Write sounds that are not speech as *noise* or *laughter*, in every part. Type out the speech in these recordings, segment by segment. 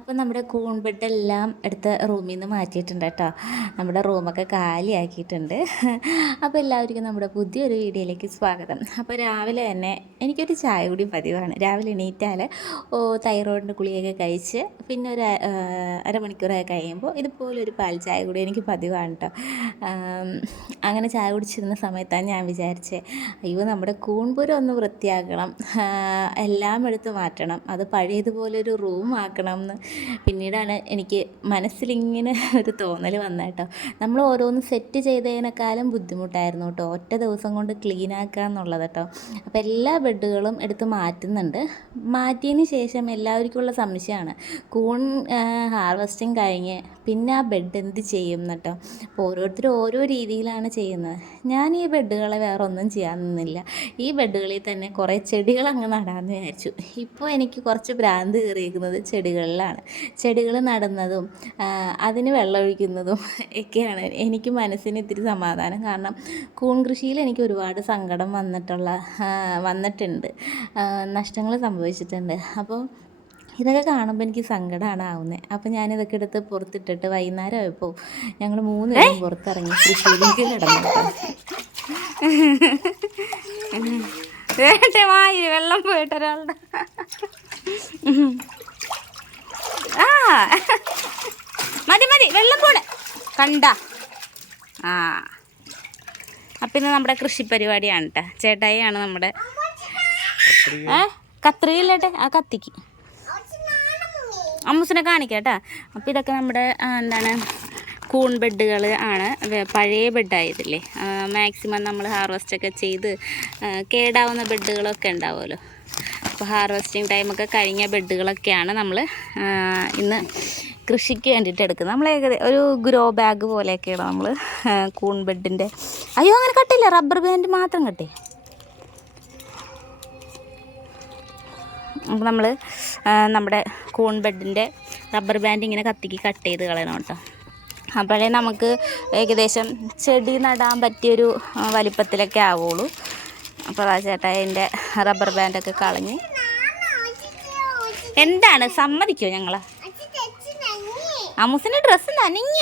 അപ്പം നമ്മുടെ കൂൺ എല്ലാം എടുത്ത് റൂമിൽ നിന്ന് മാറ്റിയിട്ടുണ്ട് കേട്ടോ. നമ്മുടെ റൂമൊക്കെ കാലിയാക്കിയിട്ടുണ്ട്. അപ്പോൾ എല്ലാവർക്കും നമ്മുടെ പുതിയൊരു വീഡിയോയിലേക്ക് സ്വാഗതം. അപ്പോൾ രാവിലെ തന്നെ എനിക്കൊരു ചായ കൂടി പതിവാണ്. രാവിലെ എണീറ്റാൽ ഓ തൈറോയിഡിന്റെ ഗുളികയൊക്കെ കഴിച്ച് പിന്നെ ഒരു അരമണിക്കൂറൊക്കെ കഴിയുമ്പോൾ ഇതുപോലൊരു പാൽ ചായ കൂടി എനിക്ക് പതിവാണ് കേട്ടോ. അങ്ങനെ ചായ കുടിച്ചിരുന്ന സമയത്താണ് ഞാൻ വിചാരിച്ചത് അയ്യോ നമ്മുടെ കൂൺപുരം ഒന്ന് വൃത്തിയാക്കണം. എല്ലാം എടുത്ത് മാറ്റണം. അത് പഴയതുപോലൊരു റൂം ആക്കണം എന്ന് പിന്നീടാണ് എനിക്ക് മനസ്സിലിങ്ങനെ *laughs* ഒരു തോന്നൽ വന്നത് കേട്ടോ. നമ്മൾ ഓരോന്ന് സെറ്റ് ചെയ്തതിനേക്കാളും ബുദ്ധിമുട്ടായിരുന്നു കേട്ടോ. ഒറ്റ ദിവസം കൊണ്ട് ക്ലീൻ ആക്കുക എന്നുള്ളത് കേട്ടോ. അപ്പോൾ എല്ലാ ബെഡുകളും എടുത്ത് മാറ്റുന്നുണ്ട്. മാറ്റിയതിന് ശേഷം എല്ലാവർക്കുമുള്ള സംശയമാണ്. കൂൺ ഹാർവസ്റ്റിംഗ് കഴിഞ്ഞ് പിന്നെ ആ ബെഡ് എന്ത് ചെയ്യും കേട്ടോ. അപ്പോൾ ഓരോരുത്തരും ഓരോ രീതിയിലാണ് ചെയ്യുന്നത്. ഞാൻ ഈ ബെഡുകളെ വേറെ ഒന്നും ചെയ്യാൻ നിന്നില്ല. ഈ ബെഡുകളിൽ തന്നെ കുറേ ചെടികൾ അങ്ങ് നടാമെന്ന് വിചാരിച്ചു. ഇപ്പോൾ എനിക്ക് കുറച്ച് ഭ്രാന്ത് കയറിയിരിക്കുന്നത് ചെടികളിലാണ്. ചെടികൾ നടുന്നതും അതിന് വെള്ളമൊഴിക്കുന്നതും ഒക്കെയാണ്. എനിക്ക് മനസ്സിന് ഇത്തിരി സമാധാനം കാരണം കൂൺ കൃഷിയിൽ എനിക്ക് ഒരുപാട് സങ്കടം വന്നിട്ടുള്ള വന്നിട്ടുണ്ട്. നഷ്ടങ്ങൾ സംഭവിച്ചിട്ടുണ്ട്. അപ്പോൾ ഇതൊക്കെ കാണുമ്പോൾ എനിക്ക് സങ്കടമാണ് ആവുന്നത് അപ്പം ഞാനിതൊക്കെ എടുത്ത് പുറത്തിട്ടിട്ട് വൈകുന്നേരം ആയപ്പോൾ ഞങ്ങൾ മൂന്ന് പേരും പുറത്തിറങ്ങി കൃഷിയിലേക്ക് കിടന്നു വായി വെള്ളം പോയിട്ട് ഒരാളുടെ. വെള്ളം പോണെ. കണ്ട. ആ. അപ്പം ഇന്ന് നമ്മുടെ കൃഷി പരിപാടിയാണ് കേട്ടോ ചേട്ടായിയാണ് നമ്മുടെ ഏ? കത്രിയില്ലേട്ടെ ആ കത്തിക്ക്. അമ്മൂസിനെ കാണിക്കാട്ടാ. കേട്ടോ അപ്പം ഇതൊക്കെ നമ്മുടെ എന്താണ് കൂൺ ബെഡുകൾ ആണ്. പഴയ ബെഡായതില്ലേ. മാക്സിമം നമ്മൾ ഹാർവസ്റ്റ് ഒക്കെ ചെയ്ത് കേടാവുന്ന ബെഡുകളൊക്കെ ഉണ്ടാവുമല്ലോ. അപ്പോൾ ഹാർവസ്റ്റിംഗ് ടൈമൊക്കെ കഴിഞ്ഞ ബെഡുകളൊക്കെയാണ് നമ്മൾ ഇന്ന് കൃഷിക്ക് വേണ്ടിയിട്ട് എടുക്കുന്നത്. നമ്മൾ ഏകദേശം ഒരു ഗ്രോ ബാഗ് പോലെയൊക്കെയാണ് നമ്മൾ കൂൺ ബെഡിന്റെ. അയ്യോ അങ്ങനെ കട്ടില്ല. റബ്ബർ ബാൻഡ് മാത്രം കട്ടി അപ്പോൾ നമ്മൾ നമ്മുടെ കൂൺ ബെഡിന്റെ റബ്ബർ ബാൻഡ് ഇങ്ങനെ കത്തിക്ക് കട്ട് ചെയ്ത് കളയണം കേട്ടോ. അപ്പോഴേ നമുക്ക് ഏകദേശം ചെടി നടാൻ പറ്റിയൊരു വലിപ്പത്തിലൊക്കെ ആവുള്ളൂ. അപ്പോൾ ആ ചേട്ടാ എന്റെ റബ്ബർ ബാൻഡൊക്കെ കളഞ്ഞ്. എന്താണ്? സമ്മതിക്കോ ഞങ്ങൾ അമ്മൂസിന്റെ ഡ്രസ്സ് നനഞ്ഞ?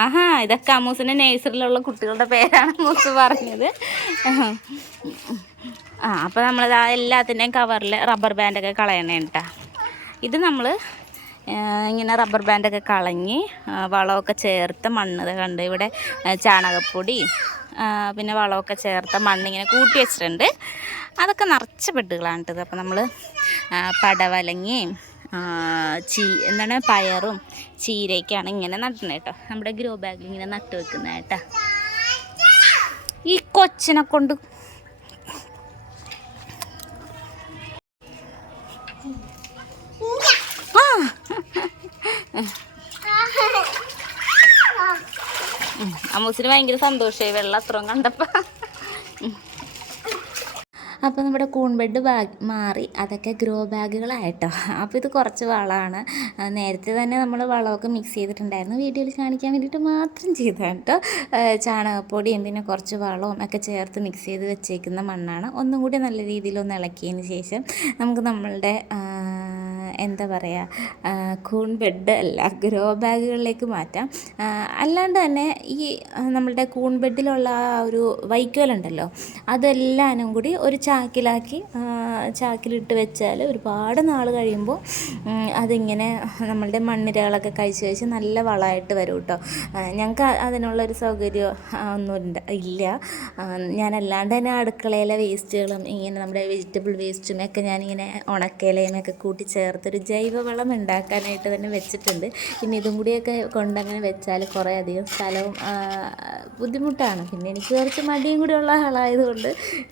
ആഹാ ഇതൊക്കെ അമ്മൂസിന്റെ നേഴ്സറിയിലുള്ള കുട്ടികളുടെ പേരാണ് അമ്മൂസ് പറഞ്ഞത്. ആ അപ്പോൾ നമ്മൾ എല്ലാത്തിന്റെയും കവറിൽ റബ്ബർ ബാൻഡൊക്കെ കളയണേട്ടാ. ഇത് നമ്മൾ ഇങ്ങനെ റബ്ബർ ബാൻഡൊക്കെ കളഞ്ഞ് വളമൊക്കെ ചേർത്ത് മണ്ണ് കണ്ട് ഇവിടെ ചാണകപ്പൊടി പിന്നെ വളമൊക്കെ ചേർത്ത മണ്ണിങ്ങനെ കൂട്ടി വെച്ചിട്ടുണ്ട്. അതൊക്കെ നിറച്ച ബെഡുകളാണ് കേട്ടത് അപ്പോൾ നമ്മൾ പടവലങ്ങയും ചീ എന്താണ് പയറും ചീരയൊക്കെയാണ് ഇങ്ങനെ നട്ടുന്നത് കേട്ടോ. നമ്മുടെ ഗ്രോ ബാഗിൽ ഇങ്ങനെ നട്ട് വെക്കുന്നത് കേട്ടോ. ഈ കൊച്ചിനെ കൊണ്ട് ആ അമ്മൂസിന് ഭയങ്കര സന്തോഷമായി വെള്ളം അത്രയും കണ്ടപ്പോൾ അപ്പോൾ നമ്മുടെ കൂൺ ബെഡ് ബാഗ് മാറി. അതൊക്കെ ഗ്രോ ബാഗുകളായിട്ടോ. അപ്പോൾ ഇത് കുറച്ച് വളമാണ്. നേരത്തെ തന്നെ നമ്മൾ വളമൊക്കെ മിക്സ് ചെയ്തിട്ടുണ്ടായിരുന്നു. വീഡിയോയിൽ കാണിക്കാൻ വേണ്ടിയിട്ട് മാത്രം ചെയ്തതാണ് കേട്ടോ ചാണകപ്പൊടിയും പിന്നെ കുറച്ച് വളവും ഒക്കെ ചേർത്ത് മിക്സ് ചെയ്ത് വെച്ചേക്കുന്ന മണ്ണാണ്. ഒന്നും കൂടി നല്ല രീതിയിൽ ഒന്ന് ഇളക്കിയതിന് ശേഷം നമുക്ക് നമ്മളുടെ എന്താ പറയുക കൂൺ ബെഡ് അല്ല ഗ്രോ ബാഗുകളിലേക്ക് മാറ്റാം. അല്ലാണ്ട് തന്നെ ഈ നമ്മളുടെ കൂൺ ബെഡിലുള്ള ആ ഒരു വൈക്കോലുണ്ടല്ലോ അതെല്ലാനും കൂടി ഒരു ചാക്കിലാക്കി ചാക്കിലിട്ട് വെച്ചാൽ ഒരുപാട് നാൾ കഴിയുമ്പോൾ അതിങ്ങനെ നമ്മളുടെ മണ്ണിരകളൊക്കെ കഴിച്ച് കഴിച്ച് നല്ല വളമായിട്ട് വരും കേട്ടോ. ഞങ്ങൾക്ക് അതിനുള്ളൊരു സൗകര്യം ഒന്നും ഇല്ല. ഞാനല്ലാണ്ട് തന്നെ അടുക്കളയിലെ വേസ്റ്റുകളും ഇങ്ങനെ നമ്മുടെ വെജിറ്റബിൾ വേസ്റ്റും ഒക്കെ ഞാനിങ്ങനെ ഉണക്കയിലയും ഒക്കെ കൂട്ടി ചേർത്തൊരു ജൈവവളം ഉണ്ടാക്കാനായിട്ട് തന്നെ വെച്ചിട്ടുണ്ട്. പിന്നെ ഇതും കൂടിയൊക്കെ കൊണ്ടങ്ങനെ വെച്ചാൽ കുറേ അധികം സ്ഥലവും ബുദ്ധിമുട്ടാണ്. പിന്നെ എനിക്ക് കുറച്ച് മടിയും കൂടി ഉള്ള ആളായതുകൊണ്ട്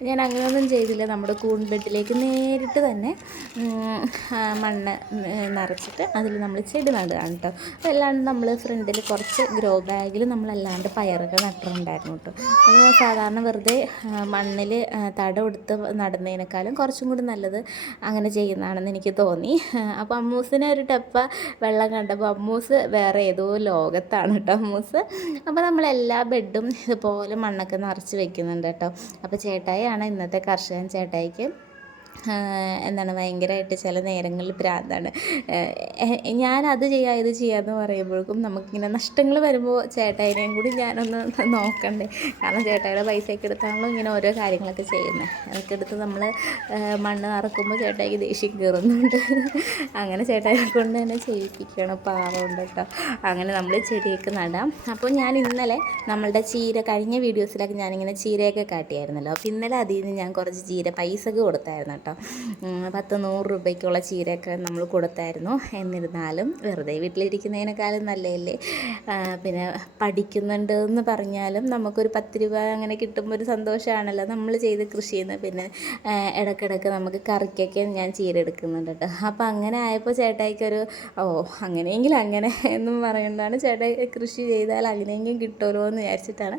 ഞാൻ അങ്ങനെയൊന്നും ചെയ്തില്ല. നമ്മുടെ കൂൺ ബെഡിലേക്ക് നേരിട്ട് തന്നെ മണ്ണ് നിറച്ചിട്ട് അതിൽ നമ്മൾ ചെടി നടുകയാണ് കേട്ടോ അതല്ലാണ്ട് നമ്മൾ ഫ്രണ്ടിൽ കുറച്ച് ഗ്രോ ബാഗിൽ നമ്മളല്ലാണ്ട് പയറൊക്കെ നട്ടിട്ടുണ്ടായിരുന്നു കേട്ടോ അത് സാധാരണ വെറുതെ മണ്ണിൽ തടമെടുത്ത് നടുന്നതിനേക്കാളും കുറച്ചും കൂടി നല്ലത് അങ്ങനെ ചെയ്യുന്നതാണെന്ന് എനിക്ക് തോന്നി. അപ്പോൾ അമ്മൂസിനെ ഒരു ടപ്പ വെള്ളം കണ്ടപ്പോൾ അമ്മൂസ് വേറെ ഏതോ ലോകത്താണ് കേട്ടോ അമ്മൂസ്. അപ്പോൾ നമ്മളെല്ലാ ബെഡും ഇതുപോലെ മണ്ണൊക്കെ നിറച്ച് വെക്കുന്നുണ്ട് കേട്ടോ അപ്പോൾ ചേട്ടായിയാണ് ഇന്നത്തെ കർഷകൻ ചേട്ടായിക്ക് എന്താണ് ഭയങ്കരമായിട്ട് ചില നേരങ്ങളിൽ ഭ്രാന്താണ് ഞാൻ അത് ചെയ്യാം ഇത് ചെയ്യാമെന്ന് പറയുമ്പോഴേക്കും നമുക്കിങ്ങനെ നഷ്ടങ്ങൾ വരുമ്പോൾ ചേട്ടായിനെയും കൂടി ഞാനൊന്ന് നോക്കണ്ടേ. കാരണം ചേട്ടായിയുടെ പൈസയൊക്കെ എടുത്താണല്ലോ ഇങ്ങനെ ഓരോ കാര്യങ്ങളൊക്കെ ചെയ്യുന്നത് അതൊക്കെ എടുത്ത് നമ്മൾ മണ്ണ് നിറക്കുമ്പോൾ ചേട്ടായിക്ക് ദേഷ്യം കയറുന്നുണ്ട്. അങ്ങനെ ചേട്ടായിനെ കൊണ്ട് തന്നെ ചെയ്യിപ്പിക്കണം പാവമുണ്ട് കേട്ടോ. അങ്ങനെ നമ്മൾ ചെടിയൊക്കെ നടാം. അപ്പോൾ ഞാൻ ഇന്നലെ നമ്മളുടെ ചീര കഴിഞ്ഞ വീഡിയോസിലൊക്കെ ഞാനിങ്ങനെ ചീരയൊക്കെ കാട്ടിയായിരുന്നല്ലോ. അപ്പോൾ ഇന്നലെ അതിൽ നിന്ന് ഞാൻ കുറച്ച് ചീര പൈസക്ക് കൊടുത്തായിരുന്നു കേട്ടോ. ഉം, പത്ത് നൂറ് രൂപയ്ക്കുള്ള ചീരയൊക്കെ നമ്മൾ കൊടുത്തായിരുന്നു. എന്നിരുന്നാലും വെറുതെ വീട്ടിലിരിക്കുന്നതിനേക്കാളും നല്ലതല്ലേ? പിന്നെ പഠിക്കുന്നുണ്ട് എന്ന് പറഞ്ഞാലും നമുക്കൊരു പത്ത് രൂപ അങ്ങനെ കിട്ടുമ്പോൾ ഒരു സന്തോഷമാണല്ലോ നമ്മൾ ചെയ്ത് കൃഷി ചെയ്യുന്നത് പിന്നെ ഇടയ്ക്കിടയ്ക്ക് നമുക്ക് കറിക്കൊക്കെ ഞാൻ ചീര എടുക്കുന്നുണ്ട് കേട്ടോ. അപ്പോൾ അങ്ങനെ ആയപ്പോൾ ചേട്ടായിക്കൊരു ഓ അങ്ങനെയെങ്കിൽ അങ്ങനെ എന്നും പറയുന്നതാണ്. ചേട്ടായി കൃഷി ചെയ്താൽ അങ്ങനെയെങ്കിലും കിട്ടുമല്ലോ എന്ന് വിചാരിച്ചിട്ടാണ്.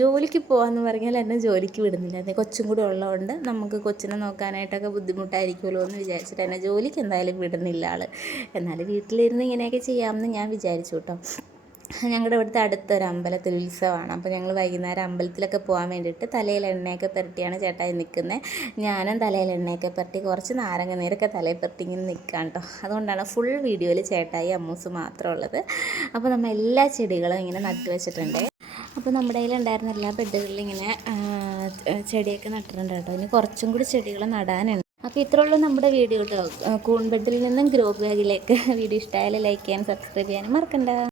ജോലിക്ക് പോകാമെന്ന് പറഞ്ഞാൽ എന്നെ ജോലിക്ക് വിടുന്നില്ല. കൊച്ചും കൂടെ ഉള്ളതുകൊണ്ട് നമുക്ക് കൊച്ചിനെ നോക്കാനായിട്ടൊക്കെ ബുദ്ധിമുട്ടായിരിക്കുമല്ലോ എന്ന് വിചാരിച്ചിട്ട് എന്നെ ജോലിക്ക് എന്തായാലും വിടുന്നില്ല ആൾ എന്നാൽ വീട്ടിലിരുന്ന് ഇങ്ങനെയൊക്കെ ചെയ്യാമെന്ന് ഞാൻ വിചാരിച്ചു കേട്ടോ. ഞങ്ങളുടെ ഇവിടുത്തെ അടുത്തൊരു അമ്പലത്തിൽ ഉത്സവമാണ്. അപ്പോൾ ഞങ്ങൾ വൈകുന്നേരം അമ്പലത്തിലൊക്കെ പോകാൻ വേണ്ടിയിട്ട് തലയിൽ എണ്ണയൊക്കെ പുരട്ടിയാണ് ചേട്ടായി നിൽക്കുന്നത് ഞാനും തലയിൽ എണ്ണയൊക്കെ പുരട്ടി കുറച്ച് നാരങ്ങ നീരൊക്കെ തലയിൽ പുരട്ടി ഇങ്ങനെ നിൽക്കാം കേട്ടോ അതുകൊണ്ടാണ് ഫുൾ വീഡിയോയിൽ ചേട്ടായി അമ്മൂസ് മാത്രമുള്ളത് അപ്പോൾ നമ്മൾ എല്ലാ ചെടികളും ഇങ്ങനെ നട്ടു വെച്ചിട്ടുണ്ട് അപ്പോൾ നമ്മുടെ കയ്യിലുണ്ടായിരുന്ന എല്ലാ ബെഡുകളിലും ഇങ്ങനെ ചെടിയൊക്കെ നട്ടിട്ടുണ്ട് കേട്ടോ. ഇനി കുറച്ചും കൂടി ചെടികൾ നടാനുണ്ട്. അപ്പോൾ ഇത്രേ ഉള്ളൂ നമ്മുടെ വീഡിയോ കേട്ടോ. കൂൺ ബെഡിൽ നിന്നും ഗ്രോ ബാഗിലേക്ക്. വീഡിയോ ഇഷ്ടമായാലും ലൈക്ക് ചെയ്യാനും സബ്സ്ക്രൈബ് ചെയ്യാനും മറക്കണ്ട.